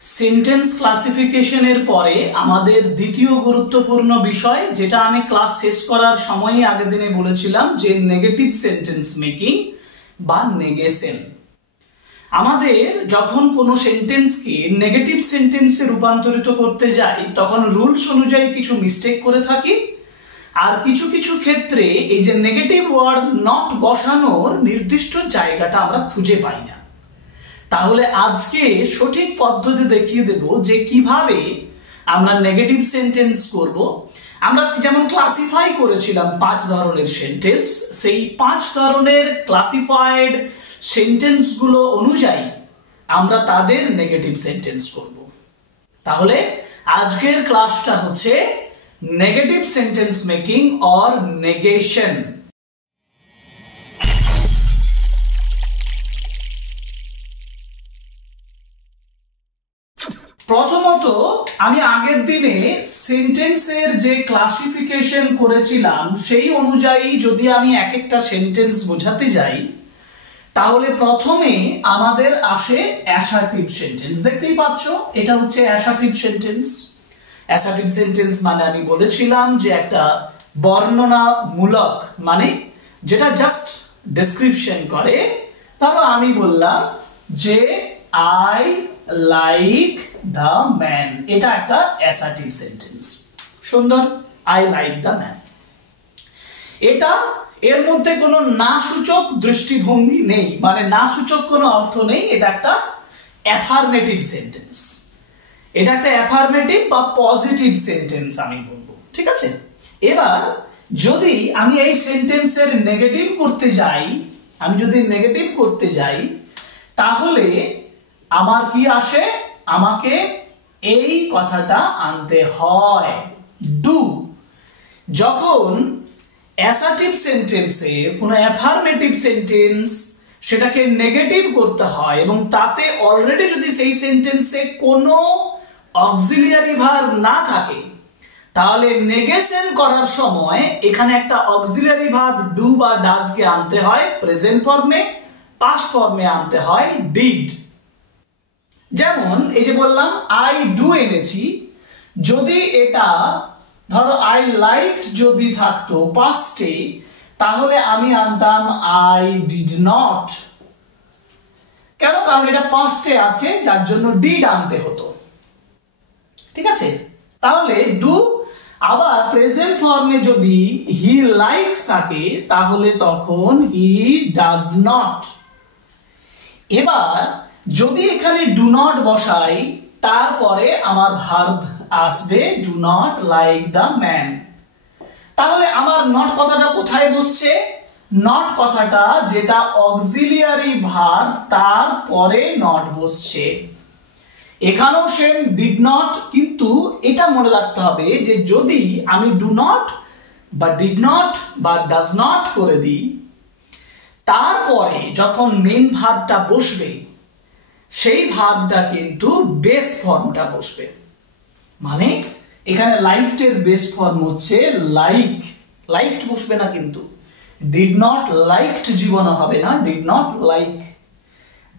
Sentence ক্লাসিফিকেশনের পরে আমাদের দ্বিতীয় গুরুত্বপূর্ণ বিষয়, যেটা আমি ক্লাস শেষ করার সময়ই আগের দিনে বলেছিলাম, যে নেগেটিভ সেন্টেন্স মেকিং বা নেগেশন। আমাদের যখন কোনো সেন্টেন্সকে নেগেটিভ সেন্টেন্সে রূপান্তরিত করতে যাই তখন রুলস অনুযায়ী কিছু মিস্টেক করে থাকি, আর কিছু কিছু ক্ষেত্রে এই যে নেগেটিভ ওয়ার্ড নট বসানোর নির্দিষ্ট জায়গাটা আমরা খুঁজে পাই না। তাহলে আজকে সঠিক পদ্ধতি দেখিয়ে দেব যে কিভাবে আমরা নেগেটিভ সেন্টেন্স করব। আমরা যেমন ক্লাসিফাই করেছিলাম 5 ধরনের সেন্টেন্স, সেই 5 ধরনের ক্লাসিফাইড সেন্টেন্স গুলো অনুযায়ী আমরা তাদের নেগেটিভ সেন্টেন্স করব। তাহলে আজকের ক্লাসটা হচ্ছে negative sentence making or negation. প্রথমত আমি আগের দিনে সেন্টেন্সের যে ক্লাসিফিকেশন করেছিলাম সেই অনুযায়ী যদি আমি এক একটা সেন্টেন্স বোঝাতে যাই তাহলে প্রথমে আমাদের আসে অ্যাসার্টিভ সেন্টেন্স। দেখতেই পাচ্ছ এটা হচ্ছে অ্যাসার্টিভ সেন্টেন্স। অ্যাসার্টিভ সেন্টেন্স মানে আমি বলেছিলাম যে একটা বর্ণনামূলক, মানে যেটা জাস্ট ডেসক্রিপশন করে। ধরো আমি বললাম যে আই লাইক দ্য ম্যান, এটা একটা অ্যাসার্টিভ সেন্টেন্স। সুন্দর, আই লাইক দ্য ম্যান। এটা এর মধ্যে কোনো না সূচক দৃষ্টিভঙ্গি নেই, মানে না সূচক কোনো অর্থ নেই। এটা একটা অ্যাফার্মেটিভ সেন্টেন্স। এটা একটা অ্যাফার্মেটিভ বা পজিটিভ সেন্টেন্স আমি বলবো, ঠিক আছে। এবার যদি আমি এই সেন্টেন্সের নেগেটিভ করতে যাই, আমি যদি নেগেটিভ করতে যাই তাহলে আমার কি আসে, আমাকে এই কথাটা আনতে হয়, ডু। যখন অ্যাসার্টিভ সেন্টেন্সে কোনো অ্যাফার্মেটিভ সেন্টেন্স সেটাকে নেগেটিভ করতে হয় এবং তাতে অলরেডি যদি সেই সেন্টেন্সে কোনো অক্সিলিয়ারি ভার্ব না থাকে তাহলে নেগেশন করার সময় এখানে একটা অক্সিলিয়ারি ভার্ব ডু বা ডাজ কে আনতে হয় প্রেজেন্ট ফর্মে, পাস্ট ফর্মে আনতে হয় ডিড। যেমন এই যে বললাম আই ডু এনেছি, যদি এটা ধরো আই লাইকড যদি থাকতো পাস্টে তাহলে আমি আনতাম আই ডিড নট। কেন? কারণ এটা পাস্টে আছে, যার জন্য ডিড আনতে হতো, ঠিক আছে। তাহলে ডু। আবার প্রেজেন্ট ফর্মে যদি হি লাইকস থাকে তাহলে তখন হি ডাজ নট। এবার যদি এখানে ডু নট বসাই তারপরে আমার ভার্ব আসবে do not like the man, তাহলে আমার নট কথাটা কোথায় বসছে? নট কথাটা যেটা অক্সিলিয়ারি ভার্ব তার পরে নট বসছে। এখানেও সেম ডিড নট, কিন্তু এটা মনে রাখতে হবে যে যদি আমি ডু নট বা ডিড নট বা ডাজ নট করে দিই তারপরে যখন মেইন ভার্বটা বসবে সেই ভার্বটা কিন্তু বেস ফর্মটা বসবে। মানে এখানে লাইকড এর বেস ফর্ম হচ্ছে লাইক, লাইকড বসবে না, কিন্তু ডিড নট লাইকড জীবনে হবে না, ডিড নট লাইক।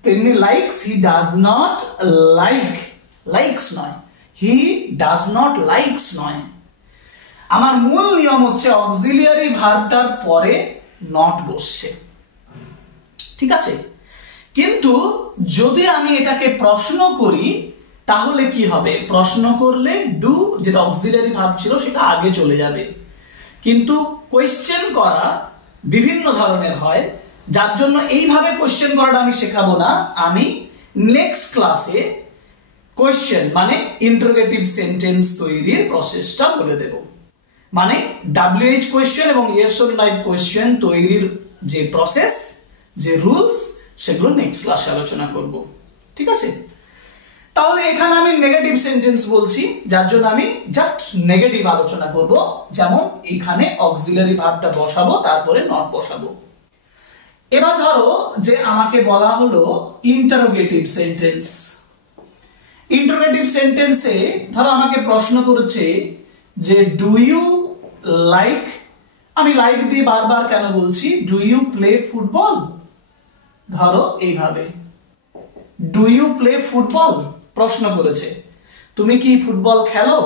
তেমনি likes, he does not like, likes নয়, হি ডাজ নট লাইকস নয়। আমার মূল নিয়ম হচ্ছে অক্সিলিয়ারি ভার্বটার পরে নট বসছে, ঠিক আছে। কিন্তু যদি আমি এটাকে প্রশ্ন করি তাহলে কি হবে? প্রশ্ন করলে ডু যেটা অক্সিলিয়ারি ভার্ব ছিল সেটা আগে চলে যাবে। কিন্তু কোয়েশ্চেন করা বিভিন্ন ধরনের হয়, যার জন্য এইভাবে কোয়েশ্চেন করাটা আমি শেখাবো না। আমি নেক্সট ক্লাসে কোয়েশ্চেন মানে ইন্টারোগেটিভ সেন্টেন্স তৈরির প্রসেসটা বলে দেব। মানে WH কোয়েশ্চেন এবং ইয়েস অর নো কোয়েশ্চেন তৈরির যে প্রসেস, যে রুলস, সেগুলো নেক্সট ক্লাসে আলোচনা করব, ঠিক আছে। তাহলে এখানে আমি নেগেটিভ সেন্টেন্স বলছি, যার জন্য আমি জাস্ট নেগেটিভ আলোচনা করব। যেমন এখানে অক্সিলারি ভার্বটা বসাবো, তারপরে নট বসাবো। এবার ধরো যে আমাকে বলা হলো ইন্টারোগেটিভ সেন্টেন্স। ইন্টারোগেটিভ সেন্টেন্সে ধরো আমাকে প্রশ্ন করেছে যে ডু ইউ লাইক, আমি লাইক দিয়ে বারবার কেন বলছি, ডু ইউ প্লে ফুটবল। ধরো এইভাবে ডু ইউ প্লে ফুটবল, প্রশ্ন করেছে, তুমি কি ফুটবল খেলো?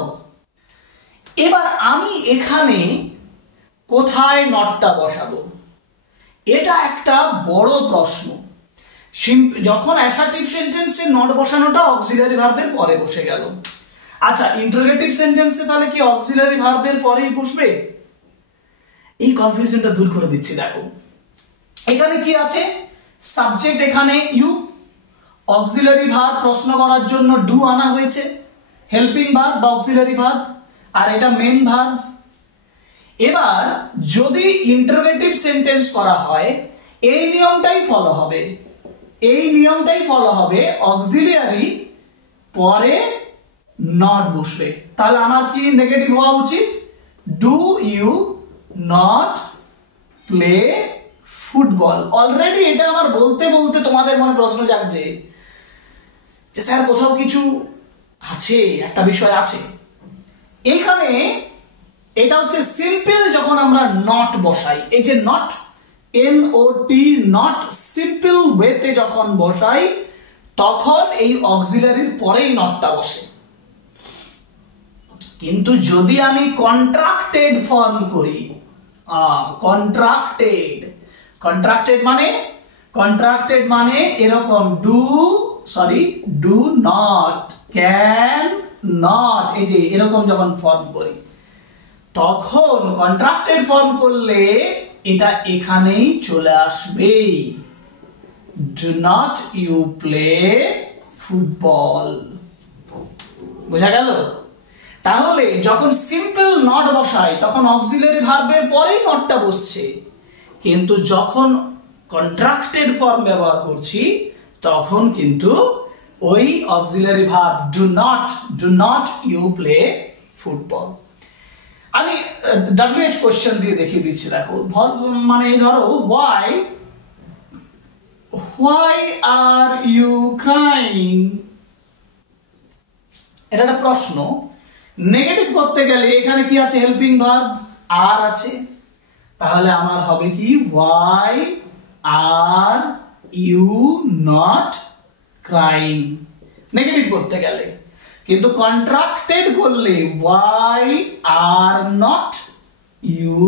এবার আমি এখানে কোথায় নটটা বসাবো, এটা একটা বড় প্রশ্ন। যখন অ্যাসার্টিভ সেন্টেন্সে নট বসানোটা অক্সিলারি ভার্বের পরে বসে গেল। আচ্ছা, ইন্টারোগেটিভ সেন্টেন্সে তাহলে কি অক্সিলারি ভার্বের পরেই বসবে? এই কনফিউশনটা দূর করে দিচ্ছি। দেখো এখানে কি আছে, সাবজেক্ট এখানে ইউ, অক্সিলারি ভার্ব প্রশ্ন করার জন্য ডু আনা হয়েছে, হেল্পিং ভার্ব বা অক্সিলারি ভার্ব, আর এটা মেন ভার্ব। এবার যদি ইন্টারোগেটিভ সেন্টেন্স করা হয় এই নিয়মটাই ফলো হবে, এই নিয়মটাই ফলো হবে, অক্সিলিয়ারি পরে নট বসবে। তাহলে আমার কি নেগেটিভ হওয়া উচিত, do you not play football. Already এটা আমার বলতে বলতে তোমাদের মনে প্রশ্ন জাগছে যে স্যার কোথাও কিছু আছে, একটা বিষয় আছে এইখানে। এটা হচ্ছে সিম্পল, যখন আমরা নট বসাই, এই যে নট, NOT, নট সিম্পল ওয়েতে যখন বসাই তখন এই অক্সিলারির পরেই নটটা বসে। কিন্তু যদি আমি কন্ট্রাক্টেড ফর্ম করি, কন্ট্রাক্টেড মানে এরকম ডু নট, ক্যান নট, এই যে এরকম যখন ফর্ম করি তখন কন্ট্রাক্টেড ফর্ম করলে এটা এখানেই চলে আসবে, do not you play football. বোঝা গেল? তাহলে যখন সিম্পল নট বসাই তখন অক্সিলারি ভার্বের পরেই নটটা বসছে, কিন্তু যখন কন্ট্রাক্টেড ফর্ম ব্যবহার করছি তখন কিন্তু ওই auxiliary verb do not you play football. আমি WH কোশ্চেন দিয়ে দেখিয়ে দিচ্ছি। দেখো মানে ধরো why are you crying, এটা একটা প্রশ্ন। নেগেটিভ করতে গেলে এখানে কি আছে, হেল্পিং ভার্ব আর আছে, তাহলে আমার হবে কি why are you not crying, negative করতে গেলে। কিন্তু কন্ট্রাক্টেড করলে why are not you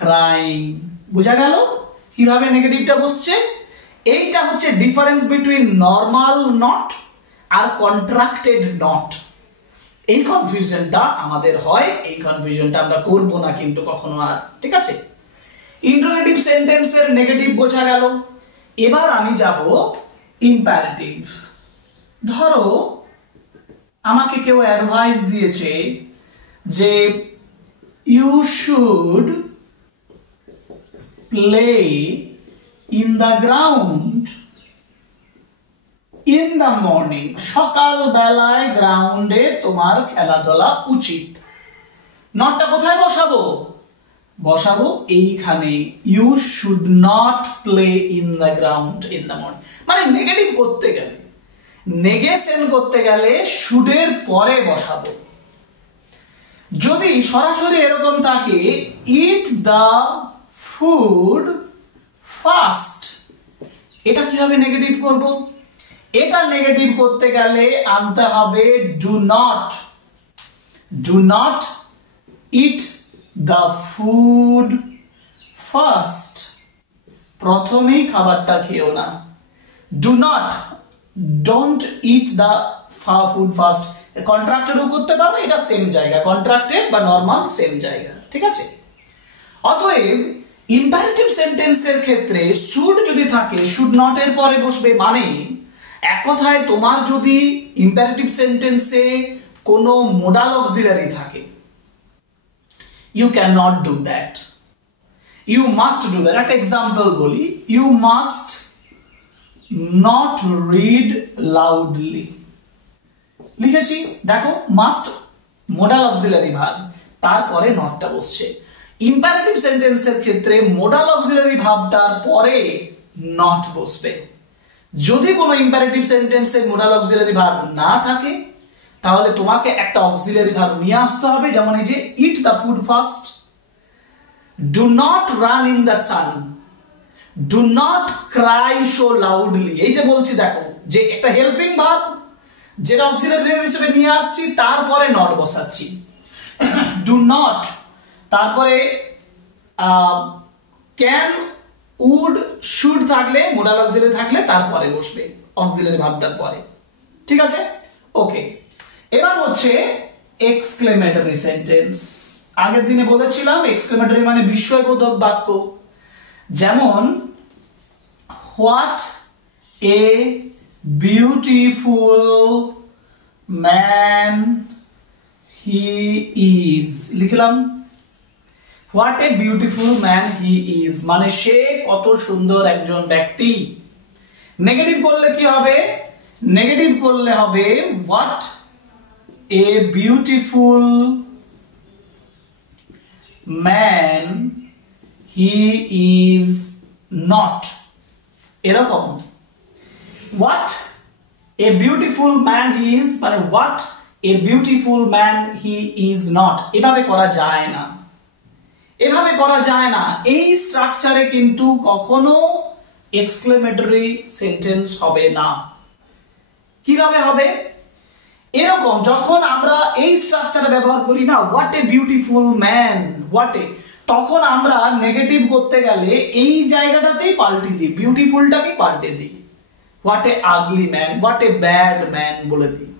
crying। বোঝা গেল কিভাবে নেগেটিভটা বসছে? এইটা হচ্ছে ডিফারেন্স বিটুইন নরমাল নট আর কন্ট্রাক্টেড নট। এই কনফিউশনটা আমাদের হয়, এই কনফিউশনটা আমরা করব না কিন্তু কখনো আর, ঠিক আছে? ইন্টারোগেটিভ সেন্টেন্সের নেগেটিভ বোঝা গেল। এবার আমি যাব ইম্পারেটিভ। ধরো আমাকে কেউ অ্যাডভাইস দিয়েছে যে you should play in the ground in the morning, সকাল বেলায় গ্রাউন্ডে তোমার খেলাধুলা উচিত। নটটা কোথায় বসাবো এইখানে, you should not play in the ground in the morning. মানে নেগেটিভ করতে গেলে, নেগেশন করতে গেলে শুডের পরে বসাবো। যদি সরাসরি এরকম থাকে ইট দ্য ফুড ফার্স্ট, এটা কিভাবে নেগেটিভ করব? এটা নেগেটিভ করতে গেলে আনতে হবে do not eat the food first, প্রথমেই খাবারটা খেও না। Don't eat the food first, কন্ট্রাক্টেডও করতে পারো, এটা সেম জায়গা, কন্ট্রাক্টেড বা নরমাল সেম জায়গা, ঠিক আছে? অতএব ইম্পারেটিভ সেন্টেন্সের ক্ষেত্রে শুড যদি থাকে শুড নট এর পরে বসবে। মানে এক কথায় তোমার যদি ইম্পারেটিভ সেন্টেন্সে কোনো মোডাল অক্সিলারি থাকে, you can not do that, you must do that. একটা এক্সাম্পল বলি, you must not read loudly, লিখেছি দেখো, মাস্ট মোডাল অক্সিলারি ভার্ব, তারপরে নটটা বসছে। ইম্পারেটিভ সেন্টেন্সের ক্ষেত্রে মোডাল অক্সিলারি ভার্বটার পরে নট বসবে। যদি কোনো ইম্পারেটিভ সেন্টেন্সে মোডাল অক্সিলারি ভার্ব না থাকে তাহলে তোমাকে একটা অক্সিলারি ভার্ব নিয়ে আসতে হবে, যেমন এই যে eat the food first, do not run in the sun, do not cry so loudly. এই যে বলছি দেখো যে একটা হেল্পিং ভার্ব যেটা অক্সিলারি ভার্ব হিসেবে নিয়ে আসছি তারপরে নট বসাচ্ছি। ডু নট, তারপরে ক্যান, উড, শুড থাকলে, মোডাল অক্সিলারি থাকলে তারপরে বসবে অক্সিলারি ভার্বটার পরে। ঠিক আছে, ওকে। এবার হচ্ছে এক্সক্লেমেটরি সেন্টেন্স। আগের দিনে বলেছিলাম এক্সক্লেমেটরি মানে বিস্ময়বোধক বাক্য। যেমন what a beautiful man he is, লিখলাম what a beautiful man he is মানে সে কত সুন্দর একজন ব্যক্তি। নেগেটিভ করলে কি হবে? নেগেটিভ করলে হবে what a beautiful man he is not, এরকম। What a beautiful man he is মানে what a beautiful man he is not, এভাবে করা যায় না, এভাবে করা যায় না। এই স্ট্রাকচারে কিন্তু কখনো এক্সক্লেমেটরি সেন্টেন্স হবে না। কিভাবে হবে? এরকম যখন আমরা এই স্ট্রাকচারে ব্যবহার করি না, what a beautiful man, what a, তখন আমরা নেগেটিভ করতে গেলে এই জায়গাটাতেই পাল্টে দিই, বিউটিফুলটাকে পাল্টে দিই, what a ugly man, what a bad man বলে দিই।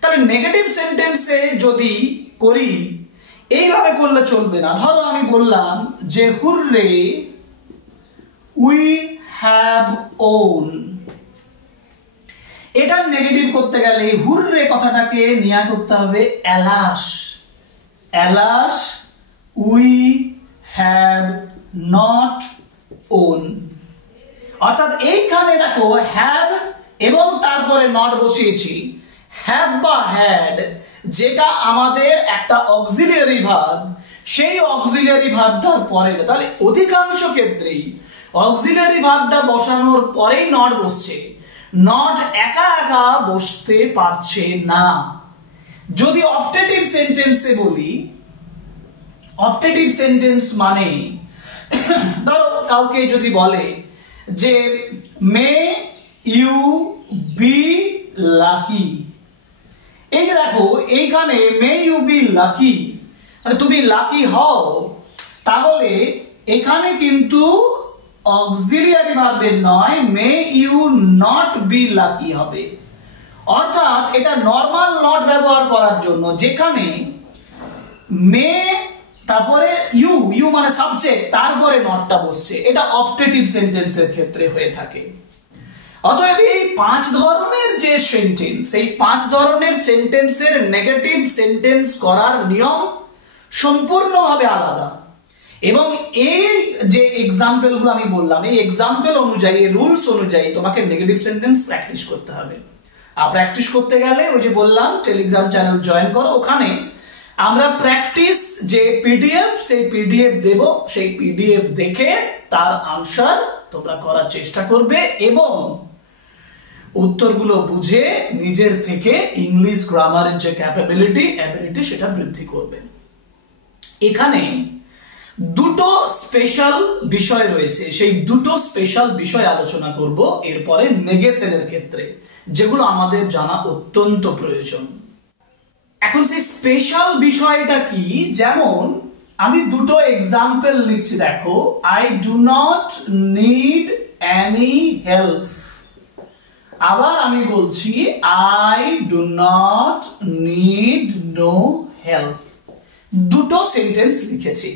তাহলে নেগেটিভ সেন্টেন্সে যদি করি এইভাবে করলে চলবে না। ধরো আমি বললাম যে হুররে উই হ্যাভ ওন, এটা নেগেটিভ করতে গেলে হুররে কথাটাকে নিয়ে করতে হবে alas, alas we have not won. অর্থাৎ এইখানে দেখো হ্যাভ এবং তারপরে নট বসিয়েছি। হ্যাভ বা হ্যাড যেটা আমাদের একটা অক্সিলিয়ারি ভার্ব, সেই অক্সিলিয়ারি ভার্বটার পরে, তাহলে অধিকাংশ ক্ষেত্রেই অক্সিলিয়ারি ভার্বটা বসানোর পরেই নট বসছে, নট একা একা বসতে পারছে না। যদি অপটেটিভ সেন্টেন্সে বলি, অপটেটিভ সেন্টেন্স মানে ধরো কাউকে যদি বলে যে মে ইউ বি লাকি, এই যে দেখো এইখানে মে ইউ বি লাকি মানে তুমি লাকি হও, তাহলে এখানে কিন্তু অক্সিলিয়ারি ভার্বের নয় may you not be lucky হবে। অর্থাৎ এটা নরমাল নট ব্যবহার করার জন্য, যেখানে মে তারপরে ইউ, ইউ মানে সাবজেক্ট, তারপরে নটটা বসছে, এটা অপটেটিভ সেন্টেন্সের ক্ষেত্রে হয়ে থাকে। অতএব এই 5 ধরনের যে সেন্টেন্স, এই 5 ধরনের সেন্টেন্সের নেগেটিভ সেন্টেন্স করার নিয়ম সম্পূর্ণভাবে আলাদা। এবং এই যে এক্সাম্পল গুলো আমি বললাম, এই এক্সাম্পল অনুযায়ী, রুলস অনুযায়ী তোমাকে নেগেটিভ সেন্টেন্স প্র্যাকটিস করতে হবে। আর প্র্যাকটিস করতে গেলে ওই যে বললাম টেলিগ্রাম চ্যানেল জয়েন করো, ওখানে আমরা প্র্যাকটিস যে পিডিএফ, সেই পিডিএফ দেব, সেই পিডিএফ দেখে তার আনসার তোমরা করার চেষ্টা করবে এবং উত্তরগুলো বুঝে নিজের থেকে ইংলিশ গ্রামারের যে অ্যাবিলিটি সেটা বৃদ্ধি করবে। এখানে দুটো স্পেশাল বিষয় রয়েছে, সেই দুটো স্পেশাল বিষয় আলোচনা করব এরপরে নেগেশনের ক্ষেত্রে, যেগুলো আমাদের জানা অত্যন্ত প্রয়োজন। এখন সেই স্পেশাল বিষয়টা কি? যেমন আমি দুটো এক্সাম্পল লিখছি, দেখো I do not need any help, আবার আমি বলছি I do not need no help. দুটো সেন্টেন্স লিখেছি,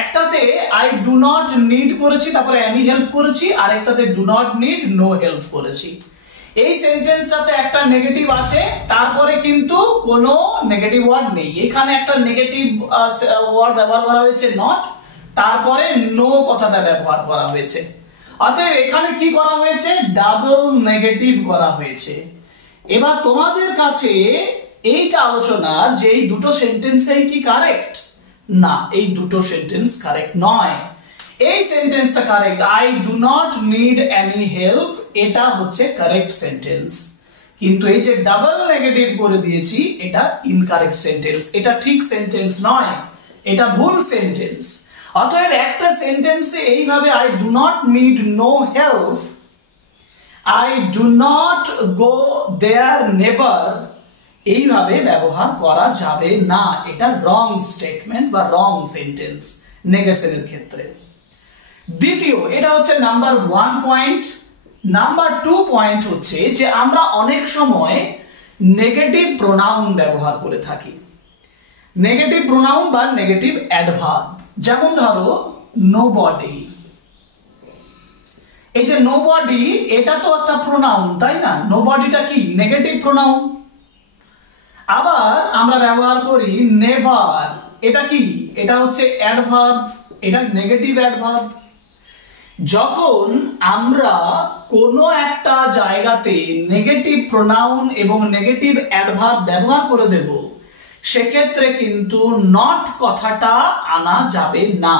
একটাতে আই ডু নট নিড করেছি, তারপরে এনি হেল্প করেছি, আর একটাতে do not need no help করেছি। এই সেন্টেন্সটাতে একটা নেগেটিভ আছে, তারপরে কিন্তু কোনো নেগেটিভ ওয়ার্ড নেই। এখানে একটা নেগেটিভ ওয়ার্ড ব্যবহার করা হয়েছে নট, তারপরে নো কথাটা ব্যবহার করা হয়েছে। অতএব এখানে কি করা হয়েছে? ডাবল নেগেটিভ করা হয়েছে। এবার তোমাদের কাছে এইটা আলোচনার যে এই দুটো সেন্টেন্সই কি কারেক্ট? না, এই দুটো সেন্টেন্স কারেক্ট নয়। এই সেন্টেন্সটা correct, I do not need any help, এটা হচ্ছে কারেক্ট সেন্টেন্স। কিন্তু এই যে ডাবল নেগেটিভ করে দিয়েছি, এটা ইনকারেক্ট সেন্টেন্স, এটা ঠিক সেন্টেন্স নয়, এটা ভুল সেন্টেন্স। অতএব একটা সেন্টেন্সে এইভাবে I do not need no help, I do not go there never এইভাবে ব্যবহার করা যাবে না, এটা রং স্টেটমেন্ট বা রং সেন্টেন্স নেগেশনের ক্ষেত্রে। দ্বিতীয়, এটা হচ্ছে নাম্বার 1 পয়েন্ট। নাম্বার 2 পয়েন্ট হচ্ছে যে আমরা অনেক সময় নেগেটিভ প্রোনাউন ব্যবহার করে থাকি, নেগেটিভ প্রোনাউন বা নেগেটিভ অ্যাডভার্ব। যেমন ধরো নোবডি, এই যে নোবডি এটা তো একটা প্রোনাউন, তাই না? নোবডিটা কি? Negative pronoun. আবার আমরা ব্যবহার করি নেভার, এটা কি? এটা হচ্ছে অ্যাডভার্ব, এটা নেগেটিভ অ্যাডভার্ব। যখন আমরা কোনো একটা জায়গাতে নেগেটিভ প্রোনাউন এবং নেগেটিভ অ্যাডভার্ব ব্যবহার করে দেব, সেক্ষেত্রে কিন্তু নট কথাটা আনা যাবে না।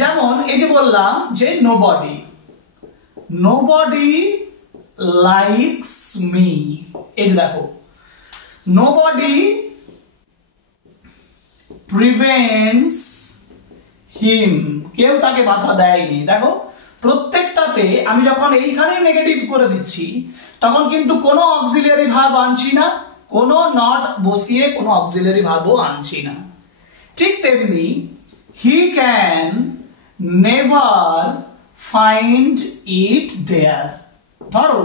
যেমন এই যে বললাম যে নোবডি, নোবডি লাইকস মি, এই যে দেখো নোবডি প্রিভেন্টস হিম, কেউ তাকে বাধা দেয়নি। দেখো প্রত্যেকটাতে আমি যখন এইখানেই নেগেটিভ করে দিচ্ছি তখন কিন্তু কোনো অক্সিলিয়ারি ভার্ব আনছি না, কোনো নট বসিয়ে কোনো অক্সিলিয়ারি ভার্বও আনছি না। ঠিক তেমনি he can never find it there. ধরো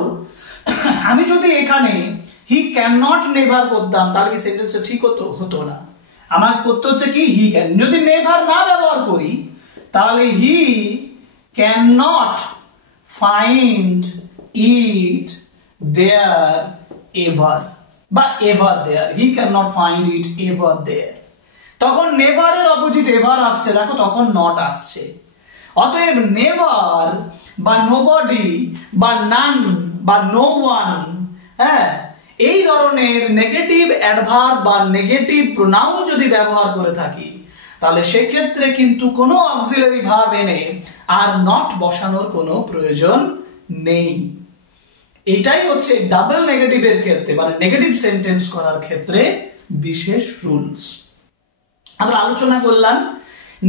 আমি যদি এখানে হি ক্যান নট নেভার করতাম তাহলে কি সেন্টেন্সটা ঠিক হতো না। আমার করতে হচ্ছে কি হি ক্যান। যদি নেভার না ব্যবহার করি তাহলে he can not find it there ever, বা ever there, he can not find it ever there. তখন নেভারের অপোজিট এভার আসছে, দেখো তখন নট আসছে। অতএব নেভার বা নোবডি বা নান বা নো ওয়ান, হ্যাঁ, এই ধরনের নেগেটিভ অ্যাডভার্ব বা নেগেটিভ প্রোনাউন যদি ব্যবহার করে থাকি তাহলে সেক্ষেত্রে কিন্তু কোনো অক্সিলারি ভার্ব এনে আর নট বসানোর কোনো প্রয়োজন নেই। এটাই হচ্ছে ডাবল নেগেটিভের ক্ষেত্রে মানে নেগেটিভ সেন্টেন্স করার ক্ষেত্রে বিশেষ রুলস। আমরা আলোচনা করলাম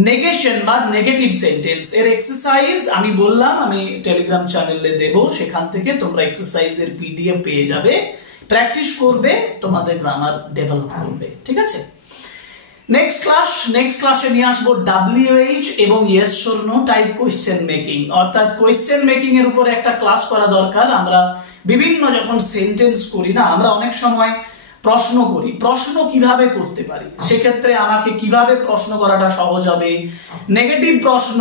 নেগেশন বা নেগেটিভ সেন্টেন্স এর এক্সারসাইজ। আমি বললাম আমি টেলিগ্রাম চ্যানেলে দেব, সেখান থেকে তোমরা এক্সারসাইজের পিডিএফ পেয়ে যাবে, প্র্যাকটিস করবে, তোমাদের গ্রামার ডেভেলপ করবে। ঠিক আছে, নেক্সট ক্লাসে নিয়ে আসবো WH এবং yes or no type question making, অর্থাৎ কোয়েশ্চেন মেকিং এর উপর একটা ক্লাস করা দরকার। আমরা বিভিন্ন যখন সেন্টেন্স করি না, আমরা অনেক সময় প্রশ্ন করি, প্রশ্ন কিভাবে করতে পারি, সেক্ষেত্রে আমাকে কিভাবে প্রশ্ন করাটা সহজ হবে, নেগেটিভ প্রশ্ন,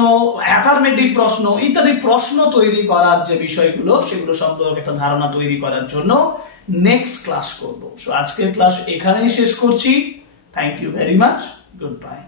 অ্যাফার্মেটিভ প্রশ্ন ইত্যাদি প্রশ্ন তৈরি করার যে বিষয়গুলো সেগুলো সম্পর্কে একটা ধারণা তৈরি করার জন্য নেক্সট ক্লাস করব। সো আজকের ক্লাস এখানেই শেষ করছি। Thank you very much, good by.